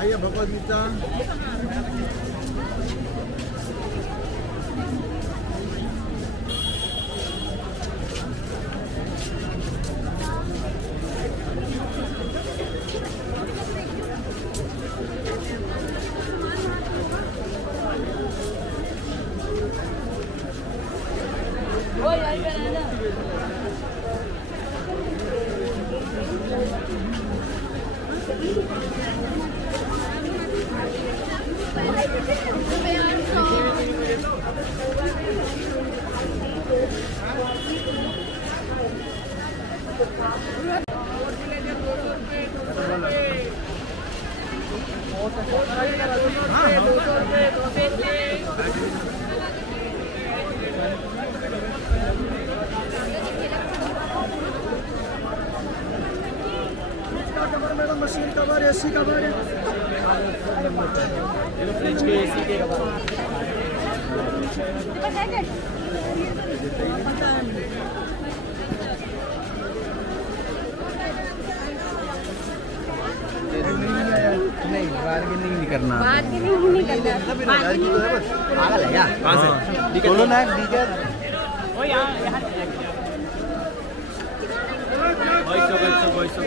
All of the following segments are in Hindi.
आइए Bhagavad Gita machine cover AC cover fridge के एसी के कवर नहीं बार्गेनिंग नहीं करना पागल है क्या कहाँ से बोलो ना डीजे ओ यहाँ वॉइस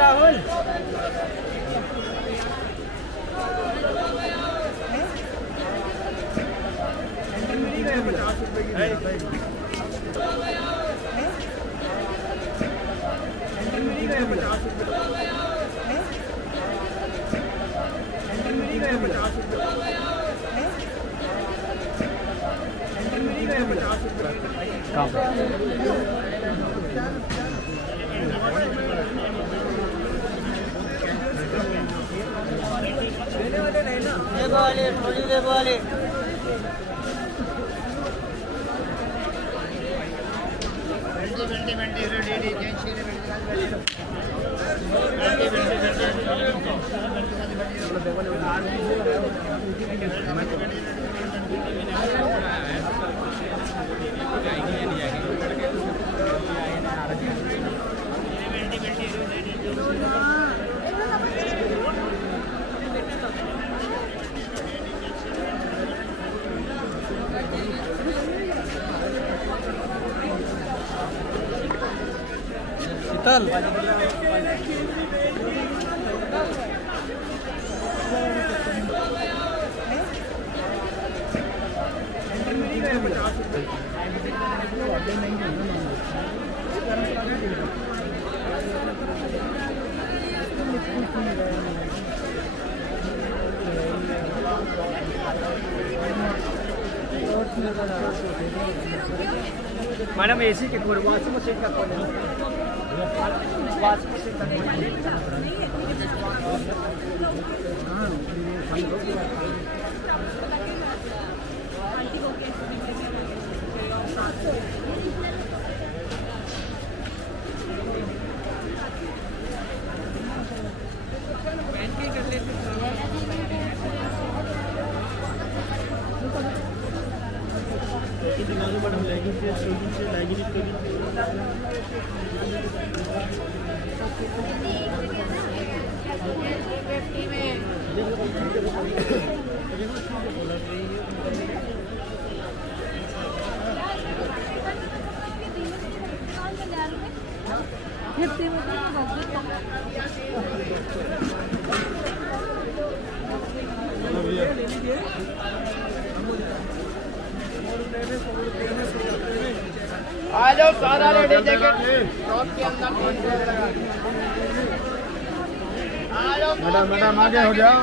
राहुल वाले शीतल मैडम एसी के वॉशिंग मशीन का वॉशिंग मशीन आ जाओ सारा रेडी जैकेट शॉप के अंदर आ जाओ मैडम आगे हो जाओ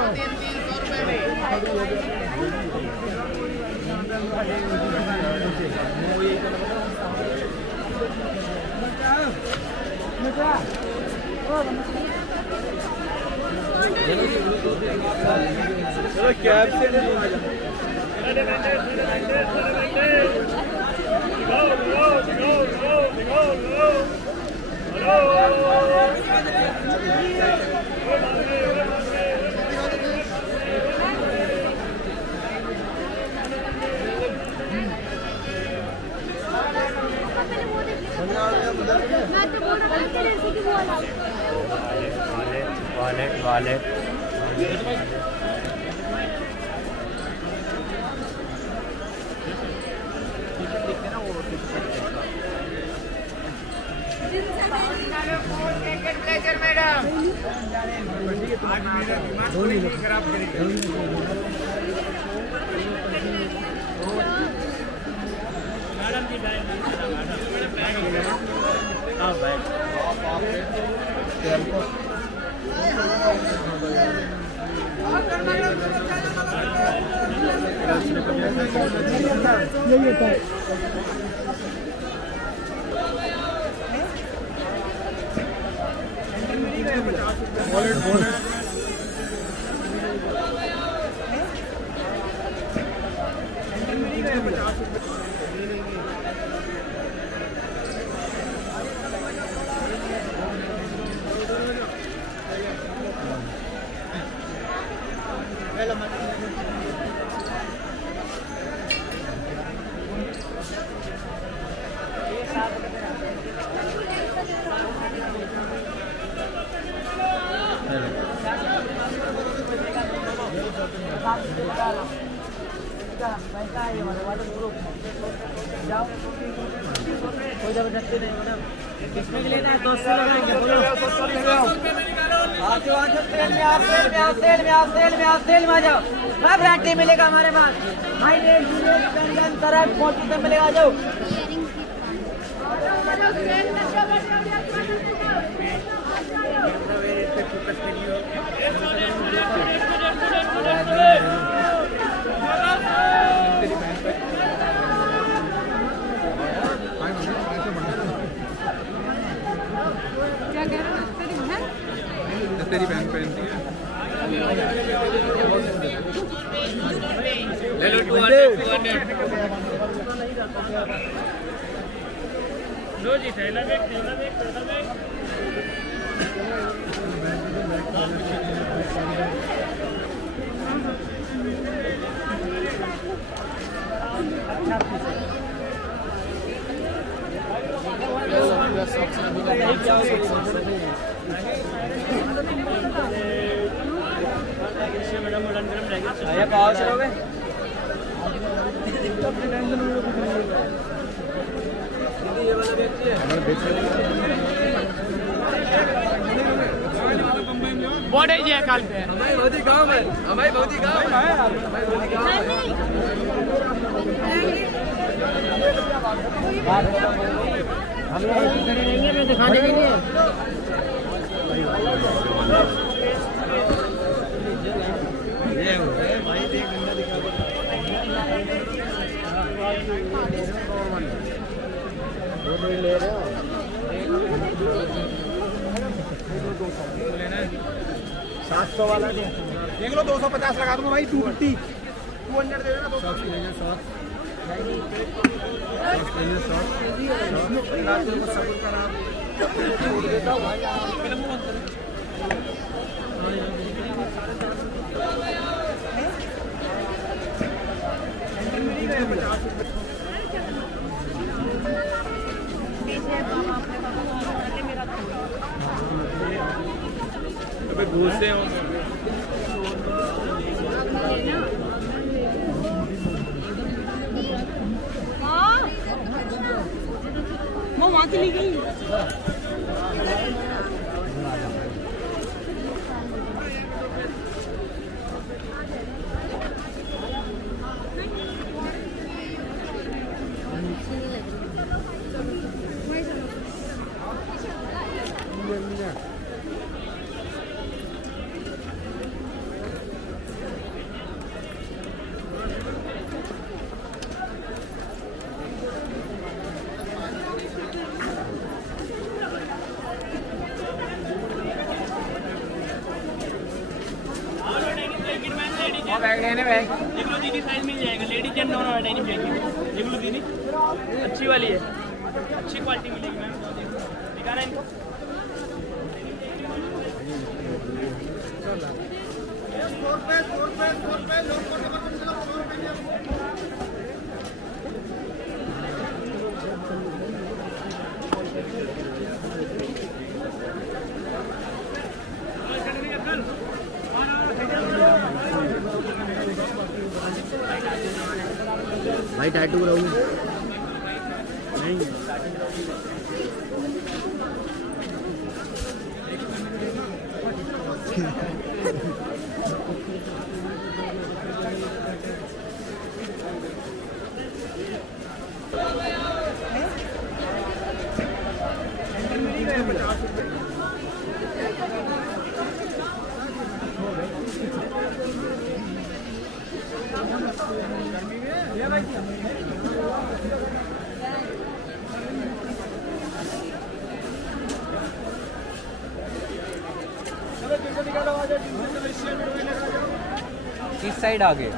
300 चलो कैब से Hello. वॉलेट वॉलेट गारंटी मिलेगा हमारे पास। मिलेगा जो तेरी बहन पहनती है। ले लो 200 लो जी थैला बैग बहुत है ये काल पे हमारे बहुत गांव में हमारे बहुत गांव है हम ऐसे खड़े रहेंगे मैं दिखाने के लिए ये हो भाई देख गंदा दिखा वो ले रहे हो 700 वाला देख लो 250 लगा दूंगा भाई 250 200 दे देना 200 घूसे वो वहाँ चली गई बैग लेने बैग देख लो दीदी साइज मिल जाएगा लेडीज जेंट दोनों डेनिम जैकेट देख लो दीदी अच्छी वाली है अच्छी क्वालिटी मिलेगी मैम दिखाना इनको भाई टैटू कराऊंगी नहीं किस साइड आगे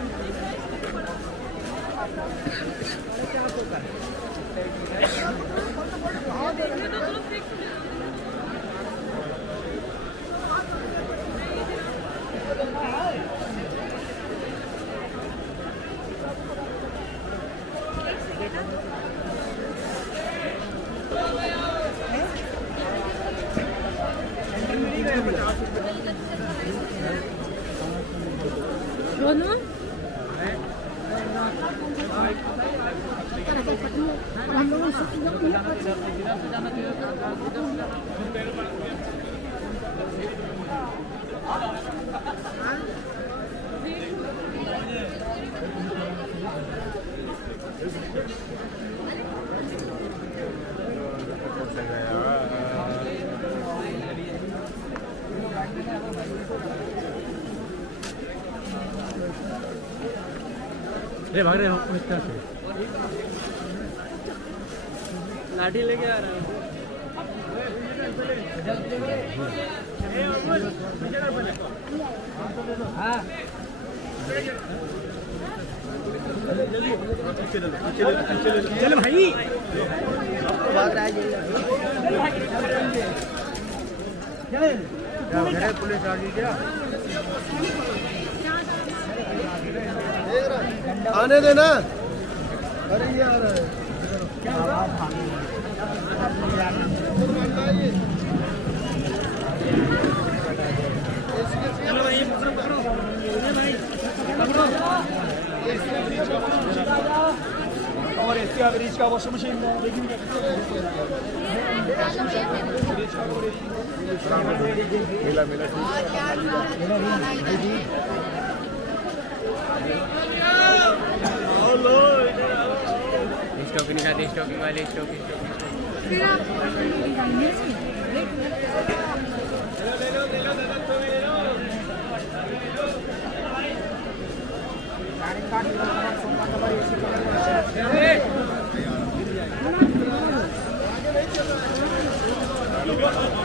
ये भाग रहे हो इस तरह से लाठी लेके आ रहा है चल भाई भाग रहा है ये पुलिस आ गई क्या आने देना अरे ये आ रहा है चलो भाई पकड़ो पकड़ो भाई और इसके एवरेज का वॉशिंग मशीन मिला मिला स्टॉकिंग का स्टॉकिंग वाले स्टॉकिंग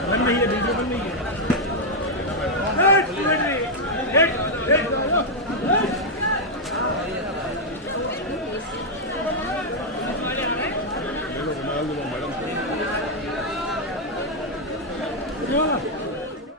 बन नहीं है वीडियो बन नहीं है मैडम